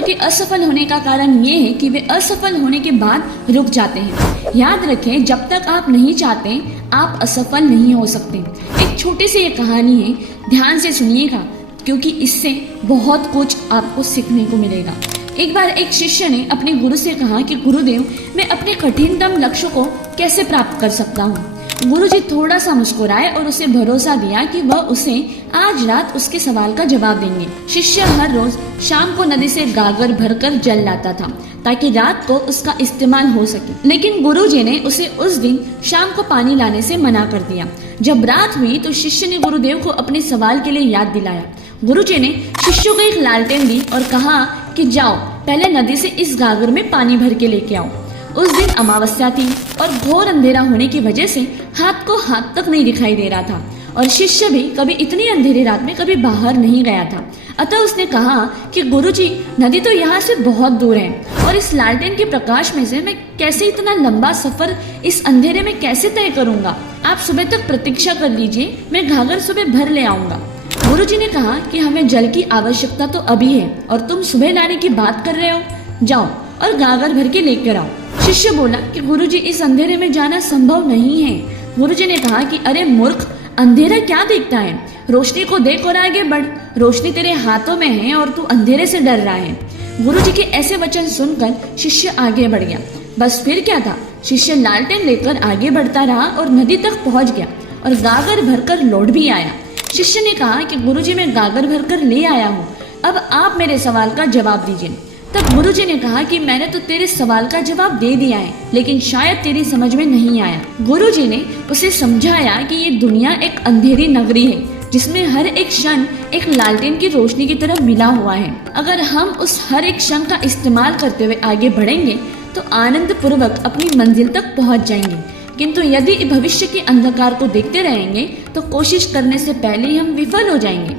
लोगों के असफल होने का कारण ये है कि वे असफल होने के बाद रुक जाते हैं। याद रखें, जब तक आप नहीं चाहते आप असफल नहीं हो सकते। एक छोटी सी ये कहानी है, ध्यान से सुनिएगा क्योंकि इससे बहुत कुछ आपको सीखने को मिलेगा। एक बार एक शिष्य ने अपने गुरु से कहा कि गुरुदेव, मैं अपने कठिनतम लक्ष्य को कैसे प्राप्त कर सकता हूँ। गुरुजी थोड़ा सा मुस्कुराए और उसे भरोसा दिया कि वह उसे आज रात उसके सवाल का जवाब देंगे। शिष्य हर रोज शाम को नदी से गागर भरकर जल लाता था ताकि रात को उसका इस्तेमाल हो सके, लेकिन गुरुजी ने उसे उस दिन शाम को पानी लाने से मना कर दिया। जब रात हुई तो शिष्य ने गुरुदेव को अपने सवाल के लिए याद दिलाया। गुरुजी ने शिष्य को एक लालटेन दी और कहा कि जाओ पहले नदी से इस गागर में पानी भर के लेके आओ। उस दिन अमावस्या थी और घोर अंधेरा होने की वजह से हाथ को हाथ तक नहीं दिखाई दे रहा था और शिष्य भी कभी इतनी अंधेरी रात में कभी बाहर नहीं गया था। अतः उसने कहा कि गुरुजी, नदी तो यहाँ से बहुत दूर है और इस लालटेन के प्रकाश में से मैं कैसे इतना लंबा सफर इस अंधेरे में कैसे तय करूंगा। आप सुबह तक प्रतीक्षा कर लीजिए, मैं घाघर सुबह भर ले आऊंगा। गुरुजी ने कहा कि हमें जल की आवश्यकता तो अभी है और तुम सुबह लाने की बात कर रहे हो, जाओ और गागर भर के लेकर आओ। शिष्य बोला कि गुरुजी, इस अंधेरे में जाना संभव नहीं है। गुरुजी ने कहा कि अरे मूर्ख, अंधेरा क्या देखता है, रोशनी को देख और आगे बढ़। रोशनी तेरे हाथों में है और तू अंधेरे से डर रहा है। गुरुजी के ऐसे वचन सुनकर शिष्य आगे बढ़ गया। बस फिर क्या था, शिष्य लालटेन लेकर आगे बढ़ता रहा और नदी तक पहुंच गया और गागर भरकर लौट भी आया। शिष्य ने कहा कि गुरुजी, मैं गागर भरकर ले आया हूँ, अब आप मेरे सवाल का जवाब दीजिए। तब गुरुजी ने कहा कि मैंने तो तेरे सवाल का जवाब दे दिया है, लेकिन शायद तेरी समझ में नहीं आया। गुरुजी ने उसे समझाया कि ये दुनिया एक अंधेरी नगरी है जिसमें हर एक क्षण एक लालटेन की रोशनी की तरह मिला हुआ है। अगर हम उस हर एक क्षण का इस्तेमाल करते हुए आगे बढ़ेंगे तो आनंद पूर्वक अपनी मंजिल तक पहुंच जाएंगे, किंतु यदि भविष्य के अंधकार को देखते रहेंगे तो कोशिश करने से पहले ही हम विफल हो जाएंगे।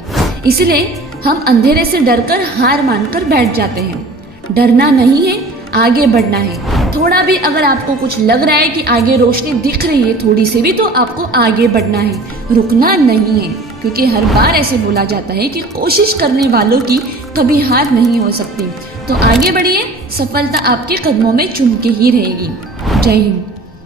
इसलिए हम अंधेरे से डरकर हार मानकर बैठ जाते हैं। डरना नहीं है, आगे बढ़ना है। थोड़ा भी अगर आपको कुछ लग रहा है कि आगे रोशनी दिख रही है थोड़ी सी भी, तो आपको आगे बढ़ना है, रुकना नहीं है, क्योंकि हर बार ऐसे बोला जाता है कि कोशिश करने वालों की कभी हार नहीं हो सकती। तो आगे बढ़िए, सफलता आपके कदमों में चुम के ही रहेगी। जय हिंद।